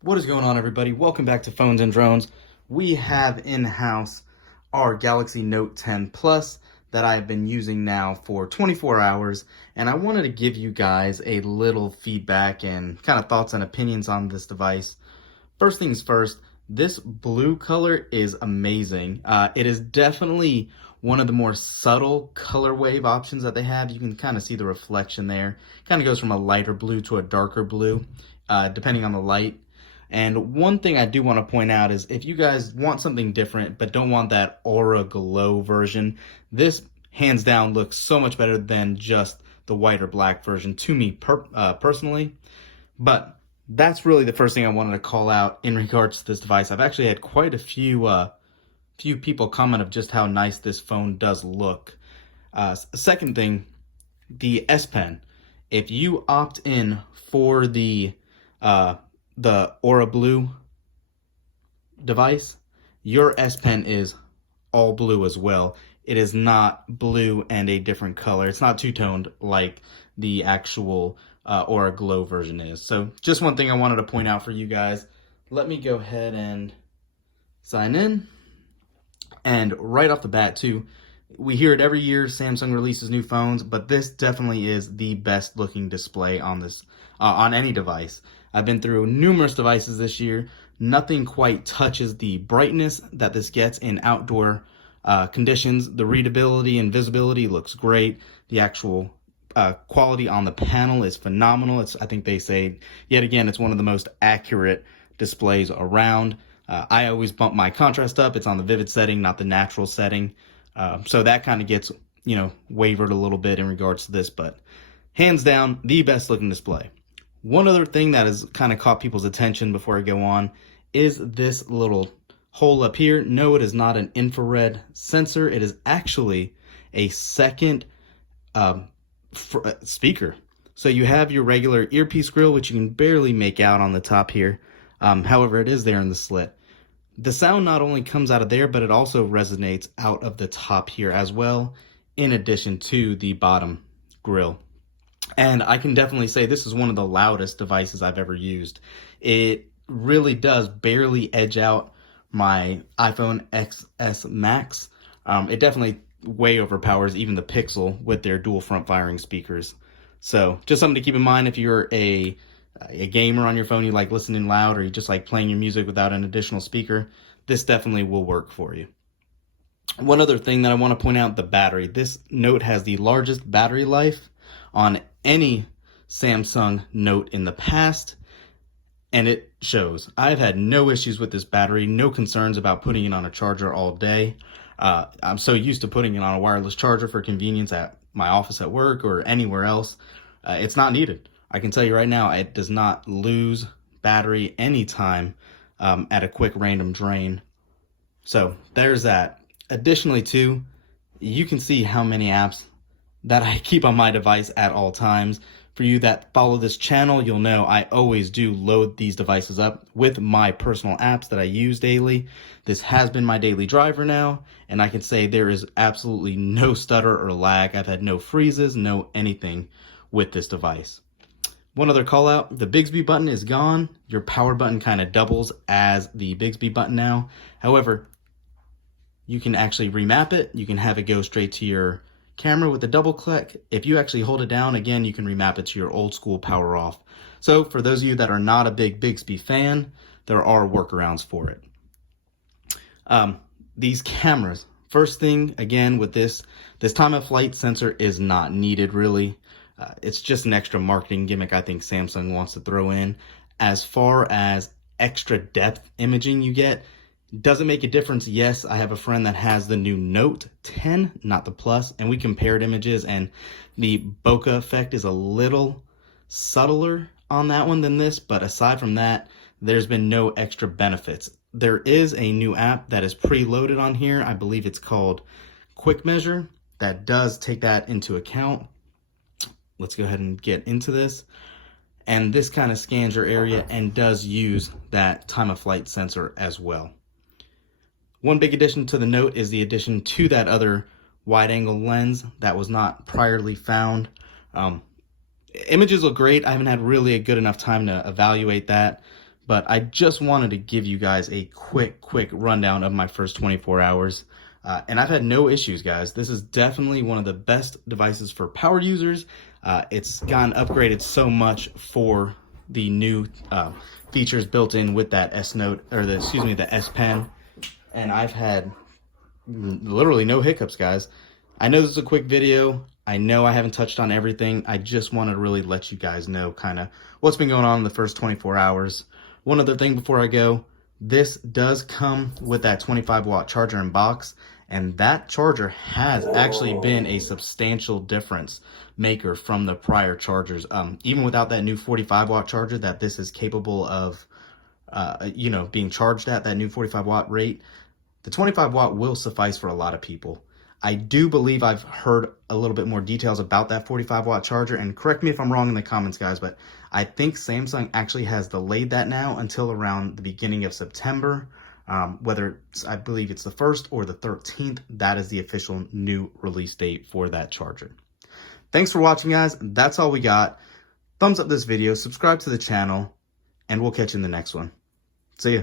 What is going on, everybody? Welcome back to Phones and Drones. We have in-house our Galaxy Note 10 Plus that I have been using now for 24 hours, and I wanted to give you guys a little feedback and kind of thoughts and opinions on this device. First things first, this blue color is amazing. It is definitely one of the more subtle color wave options that they have. You can kind of see the reflection there. Kind of goes from a lighter blue to a darker blue, depending on the light. And one thing I do want to point out is if you guys want something different but don't want that aura glow version, this hands down looks so much better than just the white or black version to me personally. But that's really the first thing I wanted to call out in regards to this device. I've actually had quite a few people comment of just how nice this phone does look. Second thing, the S Pen. If you opt in for the Aura Blue device, your S Pen is all blue as well. It is not blue and a different color. It's not two-toned like the actual Aura Glow version is. So just one thing I wanted to point out for you guys. Let me go ahead and sign in. And right off the bat too, we hear it every year, Samsung releases new phones, but this definitely is the best looking display on this on any device. I've been through numerous devices this year. Nothing quite touches the brightness that this gets in outdoor conditions. The readability and visibility looks great. The actual quality on the panel is phenomenal. I think they say, yet again, it's one of the most accurate displays around. I always bump my contrast up. It's on the vivid setting, not the natural setting. So that kind of gets, wavered a little bit in regards to this, but hands down, the best looking display. One other thing that has kind of caught people's attention before I go on is this little hole up here. No, it is not an infrared sensor. It is actually a second speaker. So you have your regular earpiece grill, which you can barely make out on the top here. However, it is there in the slit. The sound not only comes out of there, but it also resonates out of the top here as well, in addition to the bottom grill. And I can definitely say this is one of the loudest devices I've ever used. It really does barely edge out my iPhone XS Max. It definitely way overpowers even the Pixel with their dual front firing speakers. So just something to keep in mind if you're a gamer on your phone, you like listening loud, or you just like playing your music without an additional speaker, this definitely will work for you. One other thing that I want to point out, the battery. This Note has the largest battery life on any Samsung Note in the past, and it shows. I've had no issues with this battery, no concerns about putting it on a charger all day. I'm so used to putting it on a wireless charger for convenience at my office at work or anywhere else. It's not needed. I can tell you right now, it does not lose battery anytime at a quick random drain. So there's that. Additionally too, you can see how many apps that I keep on my device at all times. For you that follow this channel, you'll know I always do load these devices up with my personal apps that I use daily. This has been my daily driver now, and I can say there is absolutely no stutter or lag. I've had no freezes, no anything with this device. One other call out, the Bixby button is gone. Your power button kind of doubles as the Bixby button now. However, you can actually remap it. You can have it go straight to your camera with a double click. If you actually hold it down, again, you can remap it to your old school power off. So for those of you that are not a big Bixby fan, there are workarounds for it. These cameras, first thing, again, with this time of flight sensor is not needed really. It's just an extra marketing gimmick I think Samsung wants to throw in. As far as extra depth imaging you get, does it make a difference? Yes, I have a friend that has the new Note 10, not the Plus, and we compared images, and the bokeh effect is a little subtler on that one than this, but aside from that, there's been no extra benefits. There is a new app that is preloaded on here. I believe it's called Quick Measure that does take that into account. Let's go ahead and get into this. And this kind of scans your area and does use that time of flight sensor as well. One big addition to the Note is the addition to that other wide angle lens that was not priorly found. Images look great. I haven't had really a good enough time to evaluate that, but I just wanted to give you guys a quick rundown of my first 24 hours. And I've had no issues, guys. This is definitely one of the best devices for power users. It's gotten upgraded so much for the new features built in with that S Note, or the S Pen. And I've had literally no hiccups, guys. I know this is a quick video. I know I haven't touched on everything. I just want to really let you guys know kind of what's been going on in the first 24 hours. One other thing before I go, this does come with that 25-watt charger in box, and that charger has actually been a substantial difference maker from the prior chargers. Even without that new 45-watt charger that this is capable of, being charged at that new 45-watt rate, the 25-watt will suffice for a lot of people. I do believe I've heard a little bit more details about that 45-watt charger, and correct me if I'm wrong in the comments, guys, but I think Samsung actually has delayed that now until around the beginning of September. Whether I believe it's the 1st or the 13th, that is the official new release date for that charger. Thanks for watching, guys. That's all we got. Thumbs up this video, subscribe to the channel, and we'll catch you in the next one. See ya.